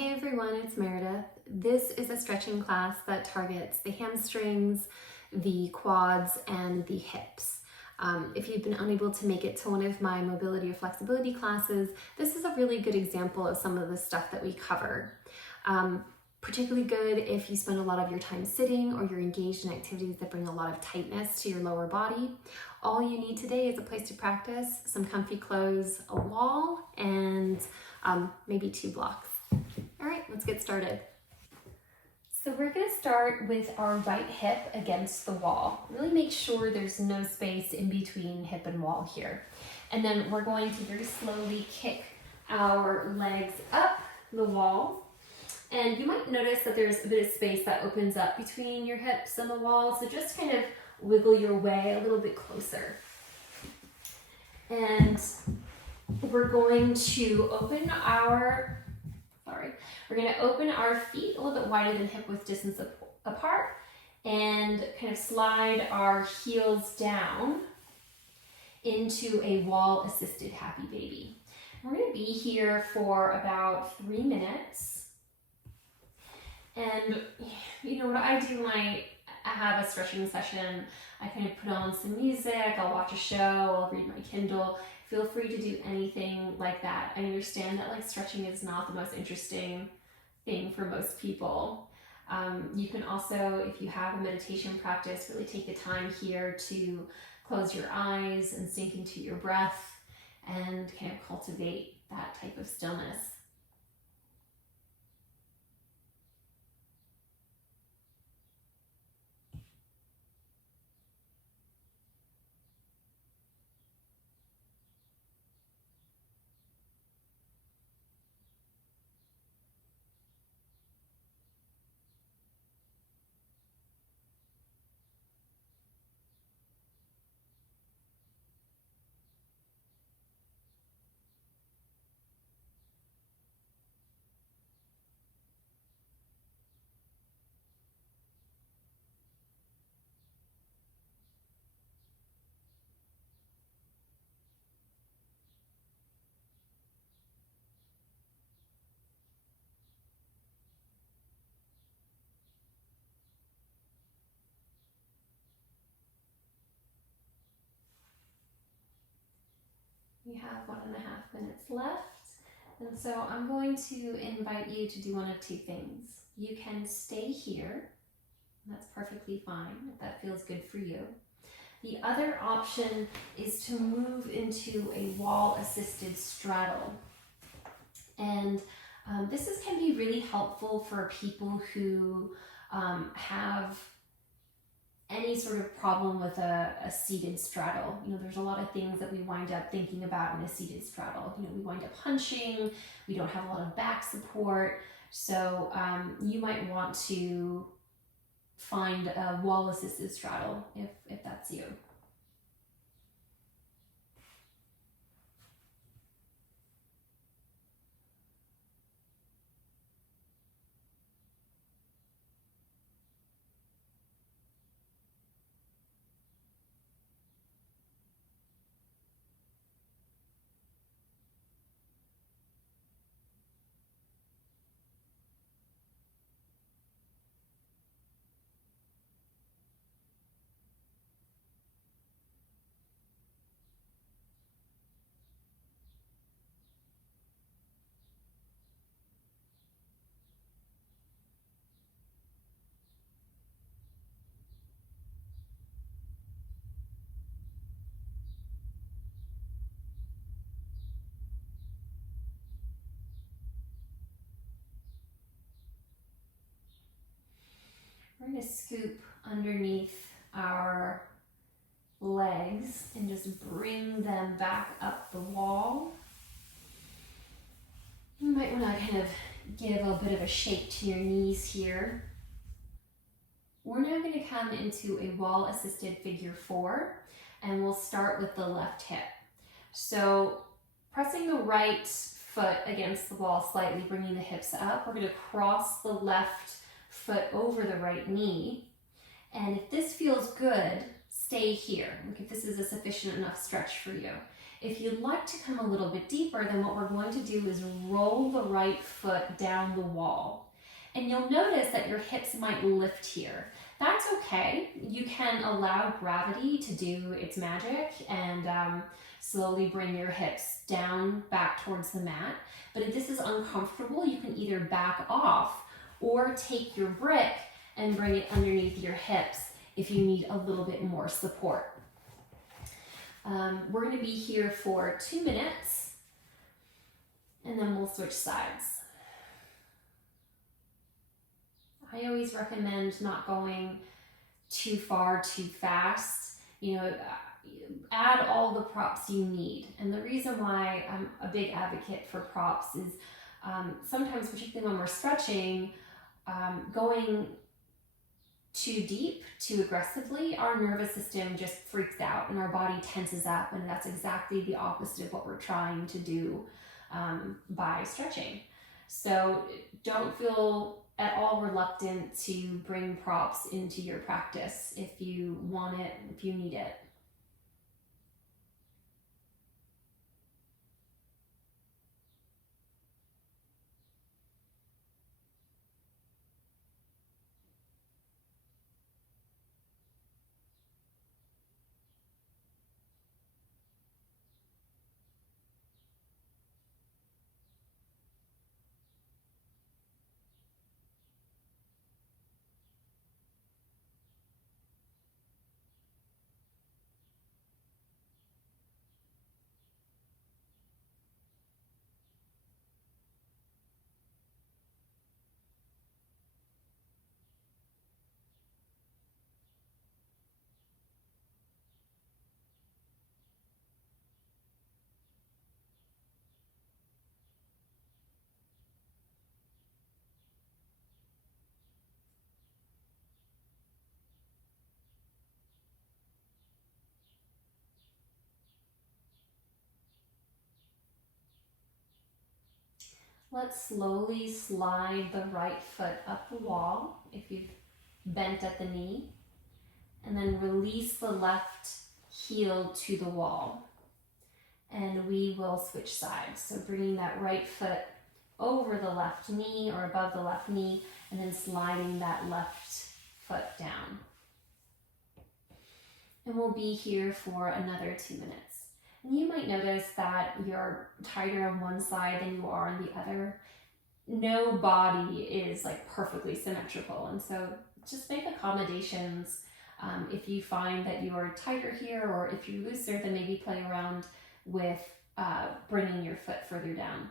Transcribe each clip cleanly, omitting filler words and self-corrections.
Hey everyone, it's Meredith. This is a stretching class that targets the hamstrings, the quads, and the hips. If you've been unable to make it to one of my mobility or flexibility classes, this is a really good example of some of the stuff that we cover. Particularly good if you spend a lot of your time sitting or you're engaged in activities that bring a lot of tightness to your lower body. All you need today is a place to practice, some comfy clothes, a wall, and maybe 2 blocks. All right, let's get started. So we're going to start with our right hip against the wall. Really make sure there's no space in between hip and wall here. And then we're going to very slowly kick our legs up the wall. And you might notice that there's a bit of space that opens up between your hips and the wall. So just kind of wiggle your way a little bit closer. And we're going to open our feet a little bit wider than hip width distance apart and kind of slide our heels down into a wall assisted happy baby. We're going to be here for about 3 minutes. And you know what I do when I have a stretching session, I kind of put on some music, I'll watch a show, I'll read my Kindle. Feel free to do anything like that. I understand that stretching is not the most interesting thing for most people. You can also, if you have a meditation practice, really take the time here to close your eyes and sink into your breath and kind of cultivate that type of stillness. We have 1.5 minutes left, and so I'm going to invite you to do one of 2 things. You can stay here, that's perfectly fine if that feels good for you. The other option is to move into a wall-assisted straddle, and this can be really helpful for people who have any sort of problem with a seated straddle. You know, there's a lot of things that we wind up thinking about in a seated straddle. You know, we wind up hunching, we don't have a lot of back support. So you might want to find a wall-assisted straddle if that's you. We're going to scoop underneath our legs and just bring them back up the wall. You might want to kind of give a bit of a shake to your knees here. We're now going to come into a wall-assisted figure 4, and we'll start with the left hip. So pressing the right foot against the wall slightly, bringing the hips up, we're going to cross the left foot over the right knee. And if this feels good, stay here. Look if this is a sufficient enough stretch for you. If you'd like to come a little bit deeper, then what we're going to do is roll the right foot down the wall. And you'll notice that your hips might lift here. That's okay. You can allow gravity to do its magic and slowly bring your hips down back towards the mat. But if this is uncomfortable, you can either back off or take your brick and bring it underneath your hips if you need a little bit more support. We're going to be here for 2 minutes and then we'll switch sides. I always recommend not going too far too fast. You know, add all the props you need. And the reason why I'm a big advocate for props is sometimes, particularly when we're stretching, going too deep, too aggressively, our nervous system just freaks out and our body tenses up, and that's exactly the opposite of what we're trying to do by stretching. So don't feel at all reluctant to bring props into your practice if you want it, if you need it. Let's slowly slide the right foot up the wall if you've bent at the knee, and then release the left heel to the wall. And we will switch sides. So bringing that right foot over the left knee or above the left knee, and then sliding that left foot down. And we'll be here for another 2 minutes. And you might notice that you're tighter on one side than you are on the other. No body is like perfectly symmetrical, and so just make accommodations. If you find that you are tighter here, or if you're looser, then maybe play around with bringing your foot further down.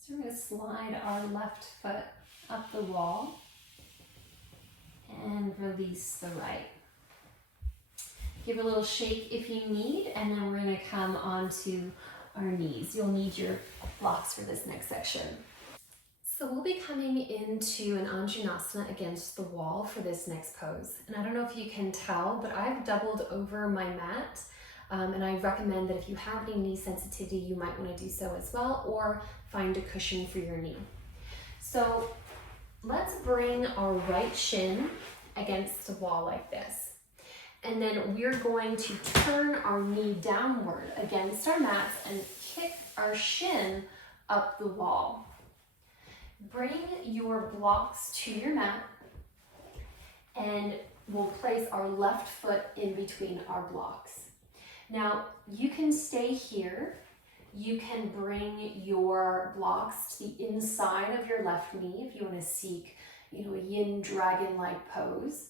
So we're going to slide our left foot up the wall and release the right. Give a little shake if you need, and then we're going to come onto our knees. You'll need your blocks for this next section. So we'll be coming into an Anjanasana against the wall for this next pose. And I don't know if you can tell, but I've doubled over my mat. And I recommend that if you have any knee sensitivity, you might want to do so as well, or find a cushion for your knee. So let's bring our right shin against the wall like this. And then we're going to turn our knee downward against our mats and kick our shin up the wall. Bring your blocks to your mat and we'll place our left foot in between our blocks. Now, you can stay here. You can bring your blocks to the inside of your left knee if you want to seek, a yin dragon-like pose.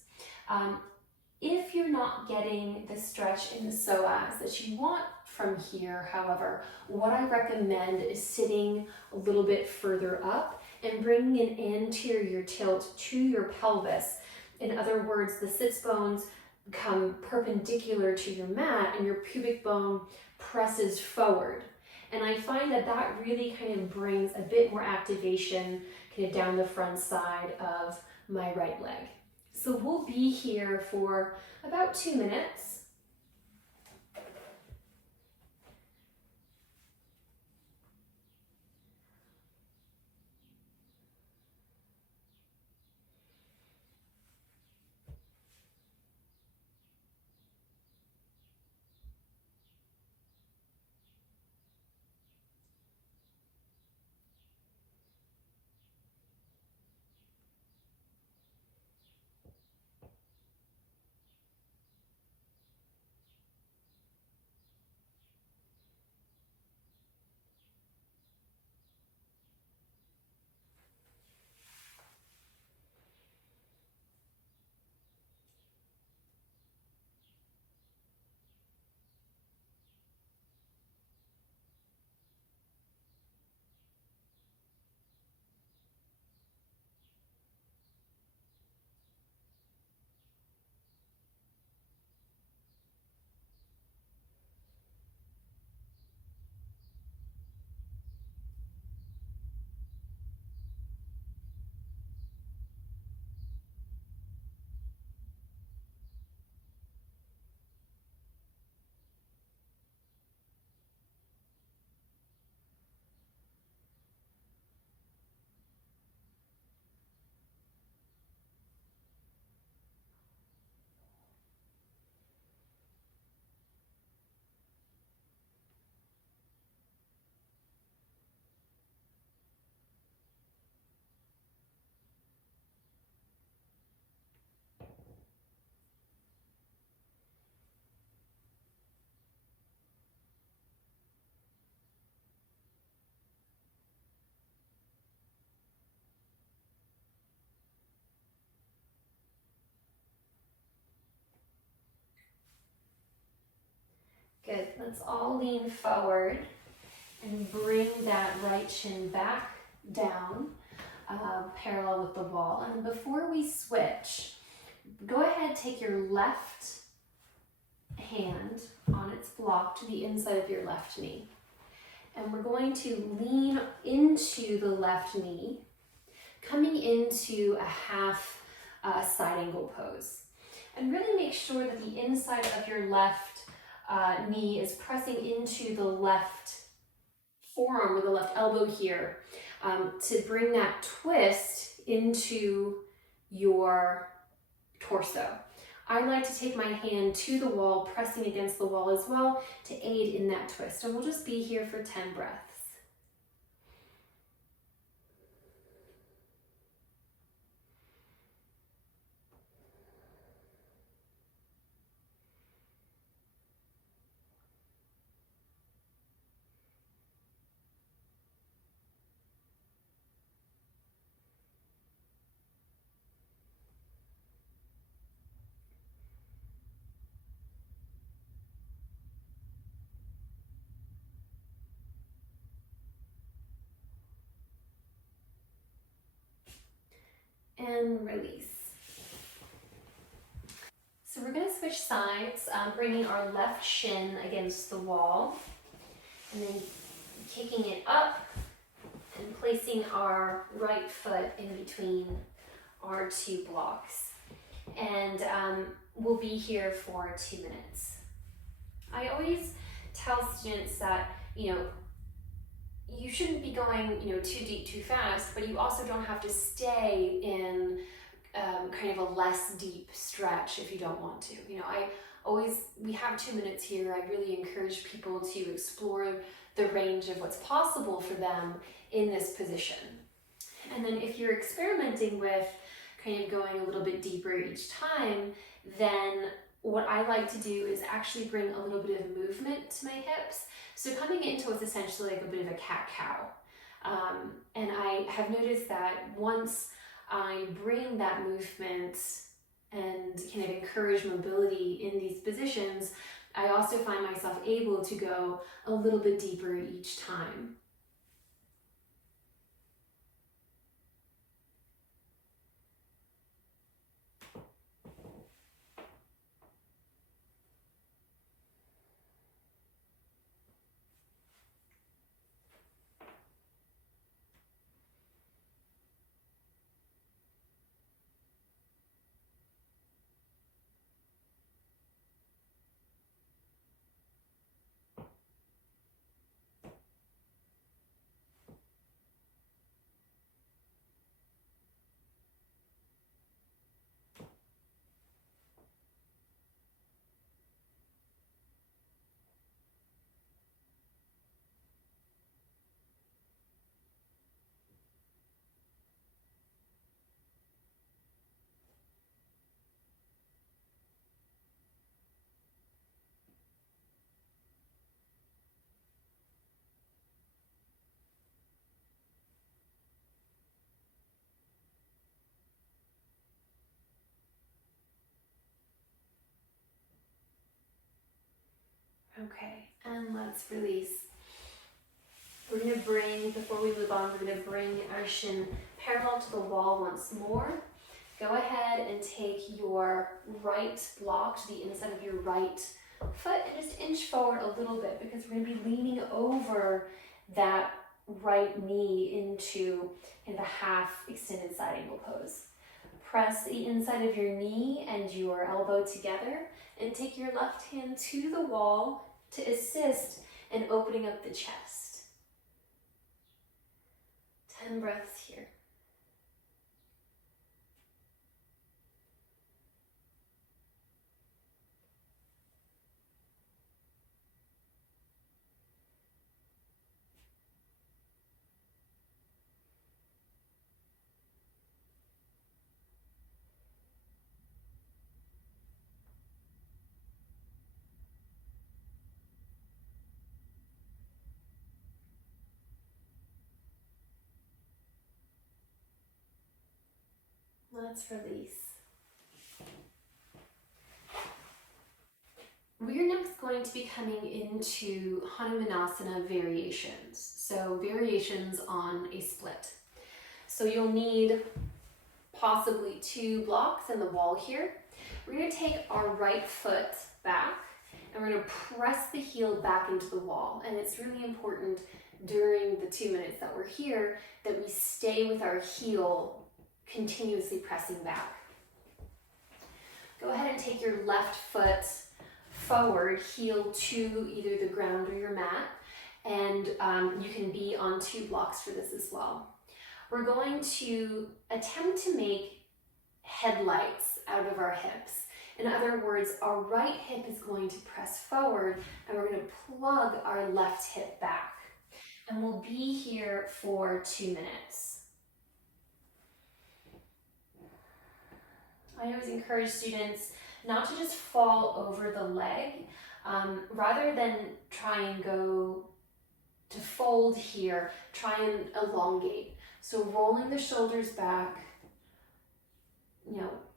If you're not getting the stretch in the psoas that you want from here, however, what I recommend is sitting a little bit further up and bringing an anterior tilt to your pelvis. In other words, the sits bones come perpendicular to your mat and your pubic bone presses forward. And I find that that really kind of brings a bit more activation kind of down the front side of my right leg. So we'll be here for about 2 minutes. Good. Let's all lean forward and bring that right shin back down, parallel with the wall. And before we switch, go ahead, take your left hand on its block to the inside of your left knee. And we're going to lean into the left knee, coming into a half side angle pose. And really make sure that the inside of your left knee is pressing into the left forearm or the left elbow here to bring that twist into your torso. I like to take my hand to the wall, pressing against the wall as well to aid in that twist. And we'll just be here for 10 breaths. And release. So we're going to switch sides, bringing our left shin against the wall. And then kicking it up and placing our right foot in between our two blocks. And we'll be here for 2 minutes. I always tell students that, you shouldn't be going, too deep, too fast, but you also don't have to stay in kind of a less deep stretch if you don't want to. We have 2 minutes here. I really encourage people to explore the range of what's possible for them in this position. And then if you're experimenting with kind of going a little bit deeper each time, then what I like to do is actually bring a little bit of movement to my hips. So coming into what's essentially like a bit of a cat-cow. And I have noticed that once I bring that movement and kind of encourage mobility in these positions, I also find myself able to go a little bit deeper each time. Okay, and let's release. We're going to bring, before we move on, we're going to bring our shin parallel to the wall once more. Go ahead and take your right block to the inside of your right foot and just inch forward a little bit, because we're going to be leaning over that right knee into kind of a half extended side angle pose. Press the inside of your knee and your elbow together and take your left hand to the wall to assist in opening up the chest. 10 breaths here. Let's release. We're next going to be coming into Hanumanasana variations. So variations on a split. So you'll need possibly 2 blocks in the wall here. We're going to take our right foot back and we're going to press the heel back into the wall. And it's really important during the 2 minutes that we're here that we stay with our heel continuously pressing back. Go ahead and take your left foot forward, heel to either the ground or your mat, and you can be on 2 blocks for this as well. We're going to attempt to make headlights out of our hips. In other words, our right hip is going to press forward and we're going to plug our left hip back. And we'll be here for 2 minutes. I always encourage students not to just fall over the leg, rather than try and go to fold here, try and elongate. So rolling the shoulders back,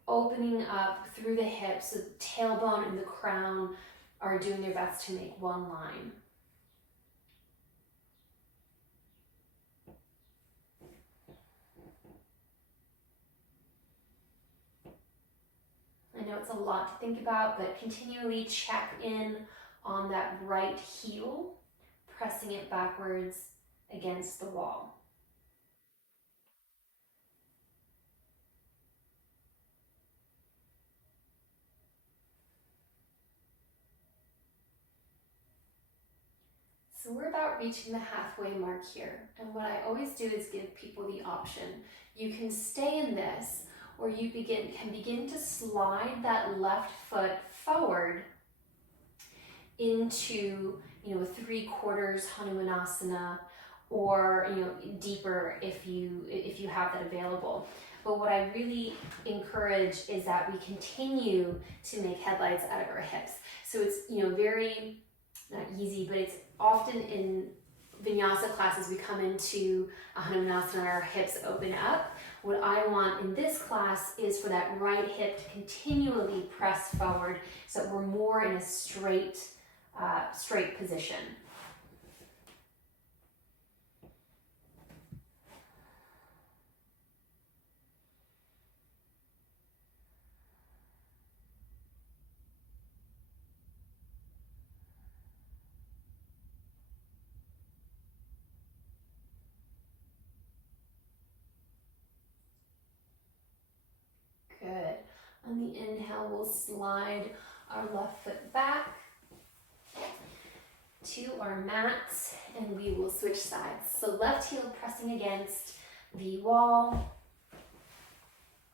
opening up through the hips, the tailbone and the crown are doing their best to make one line. I know it's a lot to think about, but continually check in on that right heel. pressing it backwards against the wall. So we're about reaching the halfway mark here. And what I always do is give people the option. You can stay in this, or you can begin to slide that left foot forward into, a 3/4 Hanumanasana, or deeper if you have that available. But what I really encourage is that we continue to make headlights out of our hips. So it's very not easy, but it's often in vinyasa classes we come into a Hanumanasana and our hips open up. What I want in this class is for that right hip to continually press forward so that we're more in a straight position. Good. On the inhale, we'll slide our left foot back to our mats, and we will switch sides. So left heel pressing against the wall,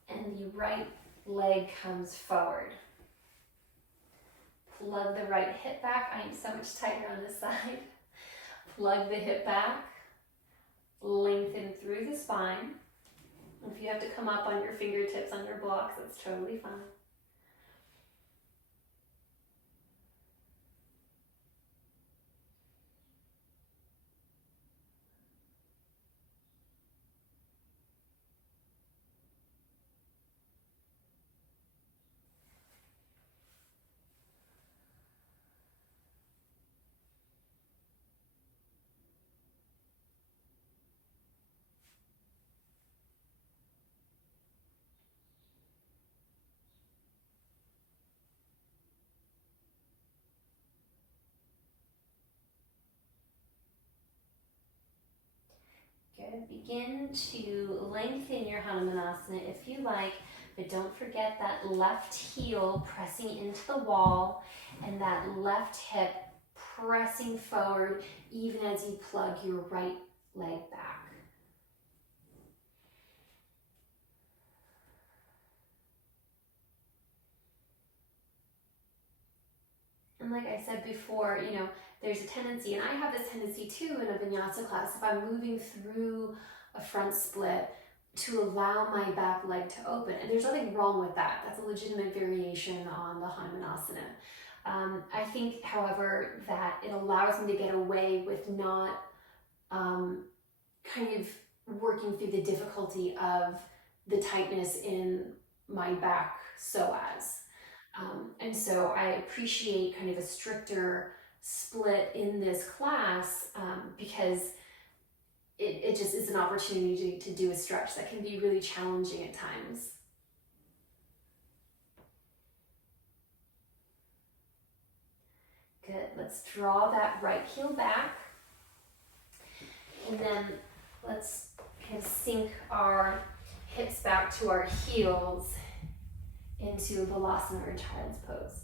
and the right leg comes forward. Plug the right hip back. I am so much tighter on this side. Plug the hip back. Lengthen through the spine. If you have to come up on your fingertips on your blocks, that's totally fine. Good. Begin to lengthen your Hanumanasana if you like, but don't forget that left heel pressing into the wall and that left hip pressing forward even as you plug your right leg back. And like I said before, there's a tendency, and I have this tendency too in a vinyasa class, if I'm moving through a front split, to allow my back leg to open. And there's nothing wrong with that. That's a legitimate variation on the Hanumanasana. I think, however, that it allows me to get away with not kind of working through the difficulty of the tightness in my back psoas. And so I appreciate kind of a stricter split in this class because it just is an opportunity to do a stretch that can be really challenging at times. Good. Let's draw that right heel back. And then let's kind of sink our hips back to our heels into Balasana or Child's Pose.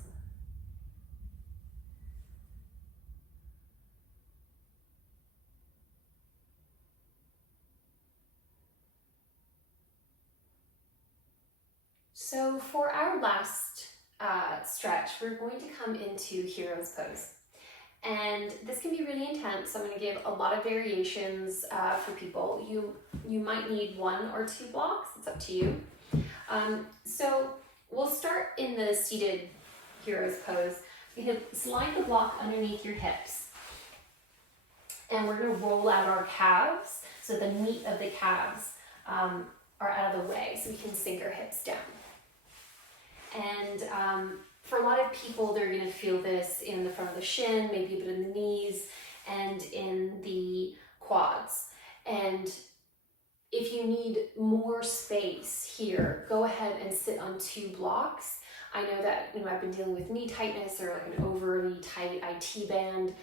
So for our last stretch, we're going to come into Hero's Pose. And this can be really intense, so I'm going to give a lot of variations for people. You might need 1 or 2 blocks, it's up to you. So we'll start in the seated Hero's Pose. You can slide the block underneath your hips. And we're going to roll out our calves so the meat of the calves are out of the way so we can sink our hips down. And for a lot of people, they're going to feel this in the front of the shin, maybe a bit in the knees, and in the quads. And if you need more space here, go ahead and sit on 2 blocks. I know that I've been dealing with knee tightness or like an overly tight IT band.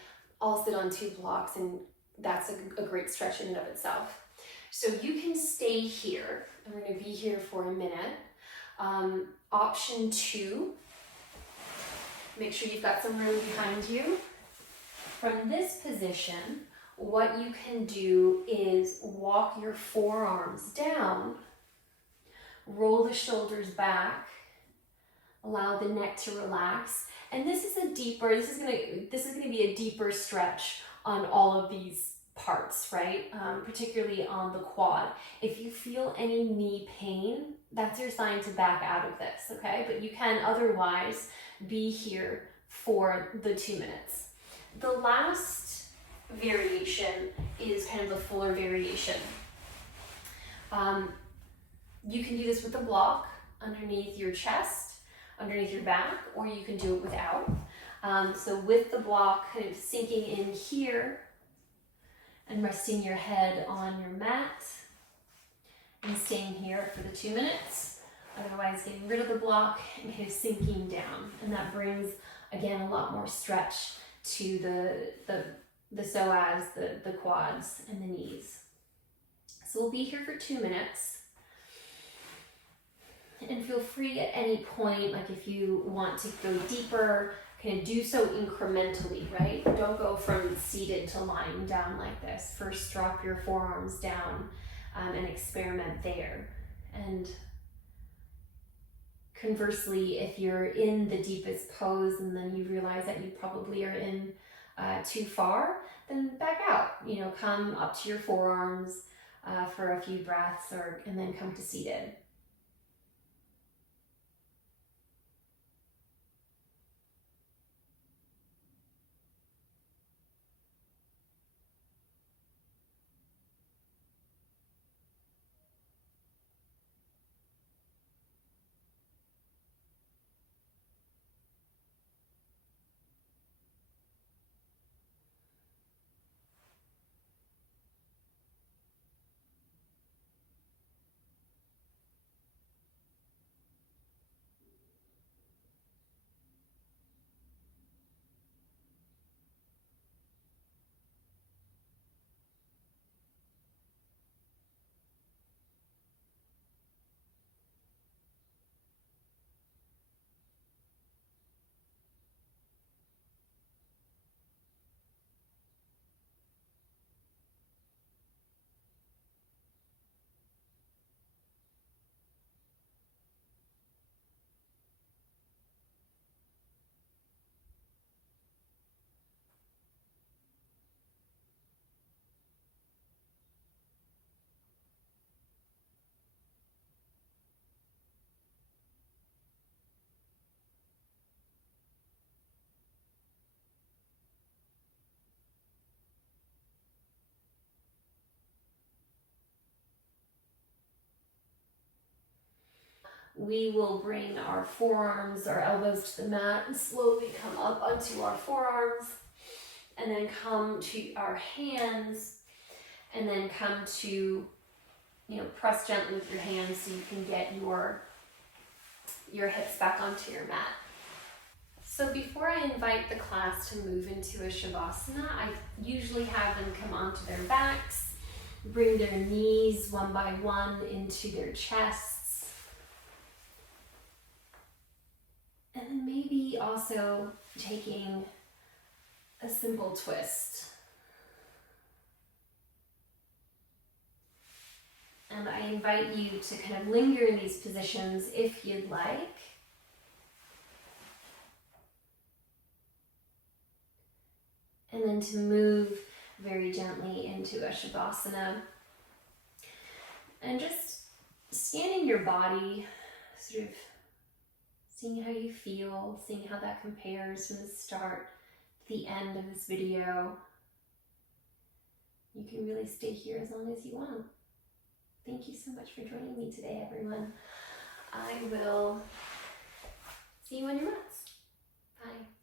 I'll sit on 2 blocks, and that's a great stretch in and of itself. So you can stay here. I'm going to be here for a minute. Option 2, make sure you've got some room behind you. From this position, what you can do is walk your forearms down, roll the shoulders back, allow the neck to relax. And this is gonna be a deeper stretch on all of these parts, right? Particularly on the quad. If you feel any knee pain, that's your sign to back out of this, okay? But you can otherwise be here for the 2 minutes. The last variation is kind of the fuller variation. You can do this with a block underneath your chest, underneath your back, or you can do it without. So with the block kind of sinking in here and resting your head on your mat and staying here for the 2 minutes. Otherwise getting rid of the block and kind of sinking down. And that brings, again, a lot more stretch to the psoas, the quads, and the knees. So we'll be here for 2 minutes. And feel free at any point, like if you want to go deeper, kind of do so incrementally, right? Don't go from seated to lying down like this. First, drop your forearms down and experiment there. And conversely, if you're in the deepest pose and then you realize that you probably are in too far, then back out. You know, come up to your forearms for a few breaths, and then come to seated. We will bring our forearms, our elbows to the mat, and slowly come up onto our forearms, and then come to our hands, and then come to, press gently with your hands so you can get your hips back onto your mat. So before I invite the class to move into a Shavasana, I usually have them come onto their backs, bring their knees one by one into their chests, and then maybe also taking a simple twist. And I invite you to kind of linger in these positions if you'd like. And then to move very gently into a Shavasana. And just scanning your body, sort of seeing how you feel, seeing how that compares from the start to the end of this video. You can really stay here as long as you want. Thank you so much for joining me today, everyone. I will see you on your mats. Bye.